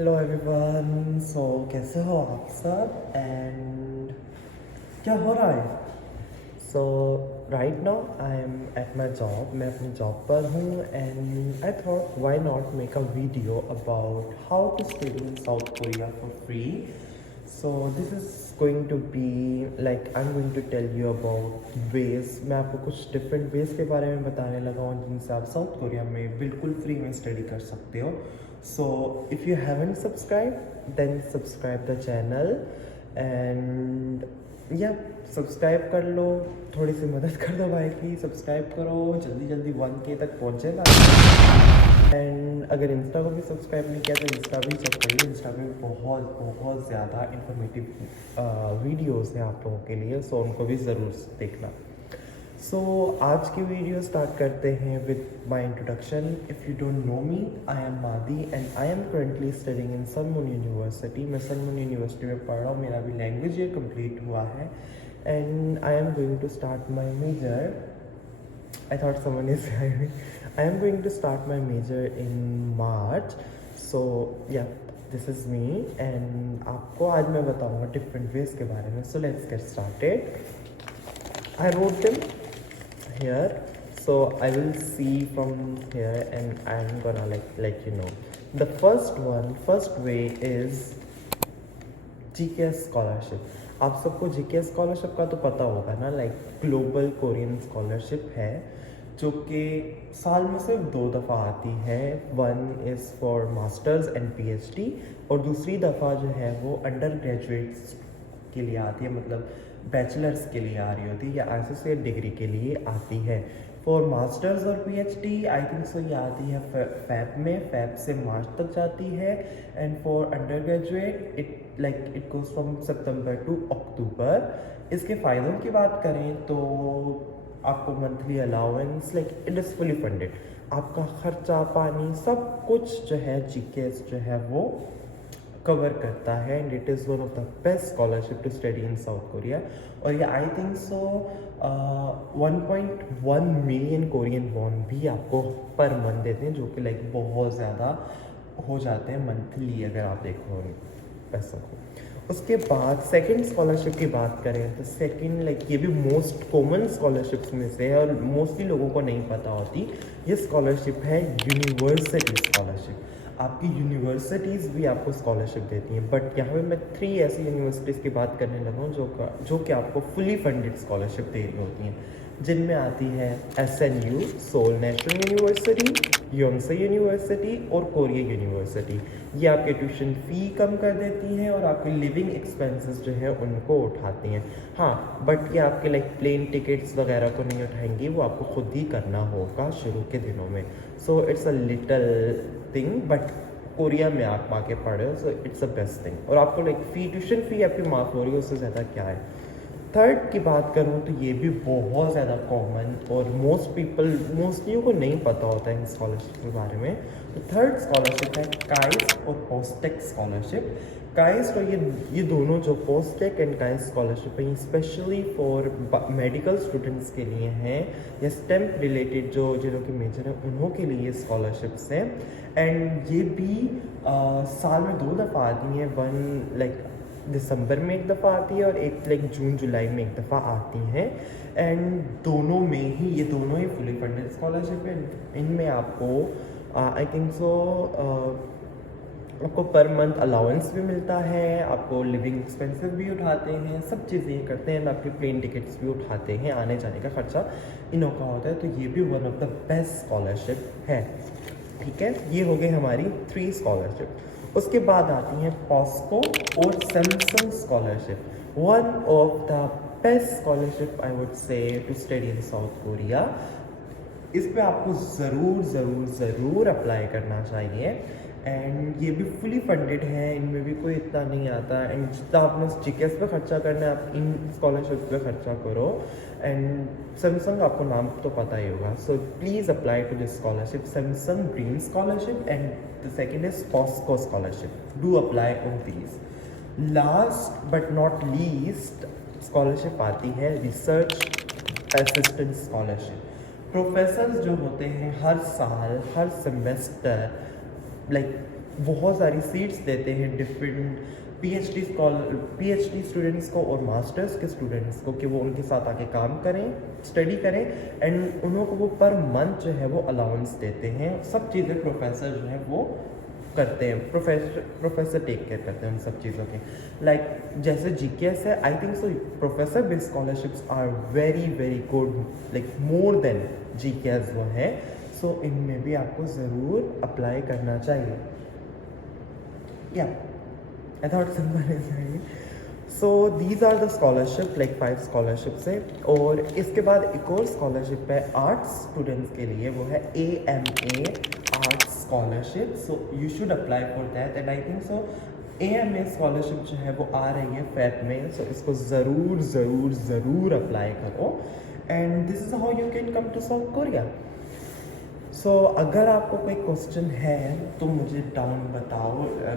Hello everyone. कैसे हो आप सब एंड क्या हो रहा है? So right now I am at my job. मैं अपनी जॉब पर हूँ and I thought why not make a video about how to study in South Korea for free. So this is going to be like I am going to tell you about ways. मैं आपको कुछ different ways के बारे में बताने लगा हूँ जिनसे आप साउथ कोरिया में बिल्कुल फ्री में स्टडी कर सकते हो. So if you haven't subscribed, then subscribe the channel and yeah, subscribe कर लो. थोड़ी सी मदद कर दो भाई की. सब्सक्राइब करो जल्दी जल्दी 1K तक पहुँचे ना. एंड अगर इंस्टा को भी सब्सक्राइब नहीं किया तो इंस्टा भी चेक करिए. इंस्टा पे बहुत बहुत ज़्यादा इन्फॉर्मेटिव वीडियोस हैं आप लोगों के लिए. सो उनको भी ज़रूर देखना. सो आज की वीडियो स्टार्ट करते हैं with my introduction. If you don't know me, I am Modi and I am currently studying in सनमून university. मैं सनमून यूनिवर्सिटी में पढ़ रहा हूँ. मेरा भी लैंग्वेज ईयर कंप्लीट हुआ है and I am going to start my major. I thought someone is I am going to start my major in March. So yeah this is me and आपको आज मैं बताऊँगा डिफरेंट वेज के बारे में. So let's get started. I wrote them here, so I will see from here and I'm gonna let you know. The first way is GKS scholarship. आप सबको GKS scholarship का तो पता होगा ना. लाइक ग्लोबल कोरियन स्कॉलरशिप है जो कि साल में सिर्फ 2 दफ़ा आती है. One is for masters and PhD और दूसरी दफ़ा जो है वो अंडर ग्रेजुएट्स के लिए आती है. मतलब बैचलर्स के लिए आ रही होती है या एसोसिएट डिग्री के लिए आती है. फॉर मास्टर्स और PhD आई थिंक सो ये आती है फैब से मार्च तक जाती है. And for undergraduate it goes from September to October. इसके फ़ायदों की बात करें तो आपको monthly allowance like it is fully funded. आपका खर्चा पानी सब कुछ जो है GKS जो है वो कवर करता है and it is one of the best scholarship to study in South Korea. और ये I think so 1.1 million Korean won भी आपको पर मंथ देते हैं जो कि लाइक बहुत ज़्यादा हो जाते हैं मंथली अगर आप देखो पैसों को. उसके बाद सेकंड स्कॉलरशिप की बात करें तो सेकंड लाइक ये भी मोस्ट कॉमन स्कॉलरशिप्स में से है और मोस्टली लोगों को नहीं पता होती. ये स्कॉलरशिप है यूनिवर्सिटी स्कॉलरशिप. आपकी यूनिवर्सिटीज़ भी आपको स्कॉलरशिप देती हैं. बट यहाँ पे मैं 3 ऐसी यूनिवर्सिटीज़ की बात करने लगा हूँ जो कि आपको फुली फंडेड स्कॉलरशिप दे रही होती हैं. जिनमें आती है SNU Seoul National University, Yonsei University और कोरिया यूनिवर्सिटी. ये आपके ट्यूशन फ़ी कम कर देती हैं और आपके लिविंग एक्सपेंसेस जो है उनको उठाती हैं. हाँ बट ये आपके लाइक प्लेन टिकट्स वगैरह को नहीं उठाएंगी. वो आपको खुद ही करना होगा शुरू के दिनों में. So it's a little thing but Korea में आप आके पढ़ रहे हो so it's a best thing. और आपको लाइक ट्यूशन फ़ी आपकी माफ़ हो रही है. उससे ज़्यादा क्या है. थर्ड की बात करूँ तो ये भी बहुत ज़्यादा कॉमन और मोस्टली को नहीं पता होता है इन स्कॉलरशिप के बारे में. तो थर्ड स्कॉलरशिप है काइस और पोस्टेक स्कॉलरशिप. काइस तो ये दोनों जो पोस्टेक एंड काइस स्कॉलरशिप है ये स्पेशली फॉर मेडिकल स्टूडेंट्स के लिए हैं या स्टेम रिलेटेड जो जिनके मेजर हैं उन्हों के लिए ये स्कॉलरशिप्स हैं. एंड ये भी साल में 2 दफ़ा आती हैं. वन लाइक दिसंबर में एक दफ़ा आती है और एक लाइक जून जुलाई में एक दफ़ा आती हैं. एंड दोनों में ही ये दोनों ही फुली फंडेड स्कॉलरशिप है. इनमें आपको आई थिंक सो आपको पर मंथ अलाउंस भी मिलता है. आपको लिविंग एक्सपेंसेस भी उठाते हैं. सब चीज़ें ये करते हैं. आपकी प्लेन टिकट्स भी उठाते हैं. आने जाने का खर्चा इनों का होता है. तो ये भी one of the best scholarship है. ठीक है, ये हो गई हमारी 3 स्कॉलरशिप. उसके बाद आती हैं पॉस्को और Samsung scholarship. One of the best scholarship I would say to study in South Korea. इस पे आपको ज़रूर ज़रूर ज़रूर अप्लाई करना चाहिए. एंड ये भी फुली फंडेड है. इनमें भी कोई इतना नहीं आता. एंड जितना आपने GKS पे खर्चा करना है आप इन स्कॉलरशिप पे खर्चा करो. एंड सैमसंग आपको नाम तो पता ही होगा. So please apply to this scholarship Samsung dream scholarship and the second is POSCO scholarship. Do apply on these. Last but not least scholarship आती है रिसर्च असिस्टेंट स्कॉलरशिप. प्रोफेसर्स जो होते हैं हर साल हर सेमेस्टर लाइक बहुत सारी सीट्स देते हैं डिफरेंट पीएचडी स्टूडेंट्स को और मास्टर्स के स्टूडेंट्स को कि वो उनके साथ आके काम करें, स्टडी करें, एंड उन्हों को वो पर मंथ जो है वो अलाउंस देते हैं। सब चीज़ें प्रोफेसर जो है वो करते हैं, प्रोफेसर टेक केयर करते हैं उन सब चीज़ों के। लाइक जैसे जीकेएस है, I think so professor based scholarships are very very good, like more than GKS वो है। सो इनमें भी आपको ज़रूर अप्लाई करना चाहिए। या आई थॉट सिंपल है। So these are the scholarship, like 5 scholarships है। और इसके बाद एक और स्कॉलरशिप है आर्ट्स स्टूडेंट्स के लिए, वो है AMA arts scholarship. So you should apply for that, and I think so AMA scholarship जो है वो आ रही है फेब में। सो इसको ज़रूर ज़रूर ज़रूर अप्लाई करो, and this is how you can come to South Korea. So अगर आपको कोई क्वेश्चन है तो मुझे डाउन बताओ,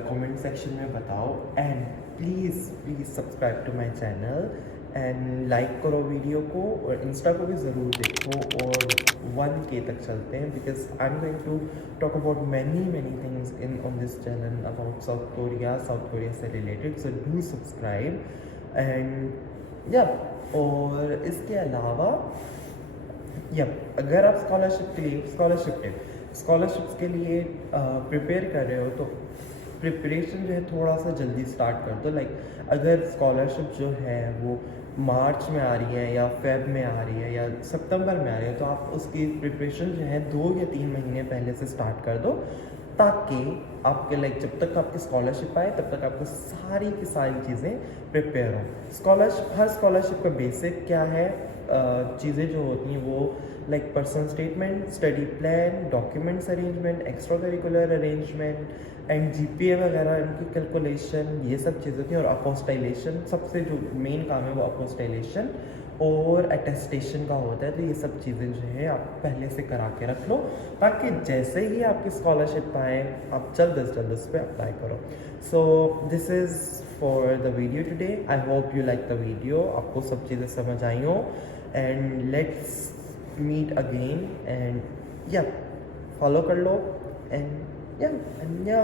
कमेंट सेक्शन में बताओ, and please subscribe to my channel and like करो वीडियो को, और इंस्टा को भी ज़रूर देखो, और 1K तक चलते हैं, because I am going to talk about many things in on this channel about South Korea से related. So do subscribe and yeah. और इसके अलावा अगर आप स्कॉलरशिप्स के लिए प्रिपेयर कर रहे हो तो प्रिपरेशन जो है थोड़ा सा जल्दी स्टार्ट कर दो। लाइक अगर स्कॉलरशिप जो है वो मार्च में आ रही है या फेब में आ रही है या सितंबर में आ रही है, तो आप उसकी प्रिपरेशन जो है 2 या 3 महीने पहले से स्टार्ट कर दो, ताकि आपके लाइक जब तक आपकी स्कॉलरशिप आए तब तक आपको सारी की सारी चीज़ें प्रिपेयर हो। हर स्कॉलरशिप का बेसिक क्या है, चीज़ें जो होती हैं वो like personal statement, study plan, documents arrangement, extra curricular arrangement and GPA वगैरह, इनकी कैलकुलेशन, ये सब चीज़ें होती हैं। और अपोस्टाइलेशन, सबसे जो मेन काम है वो अपोस्टाइलेशन और अटेस्टेशन का होता है। तो ये सब चीज़ें जो है आप पहले से करा के रख लो, ताकि जैसे ही आपकी स्कॉलरशिप आए आप जल्द से जल्द उस पर अप्लाई करो। So this is for the video today. I hope you like the video, आपको सब चीज़ें समझ आई हो, and let's meet again, and या फॉलो कर लो, एंड या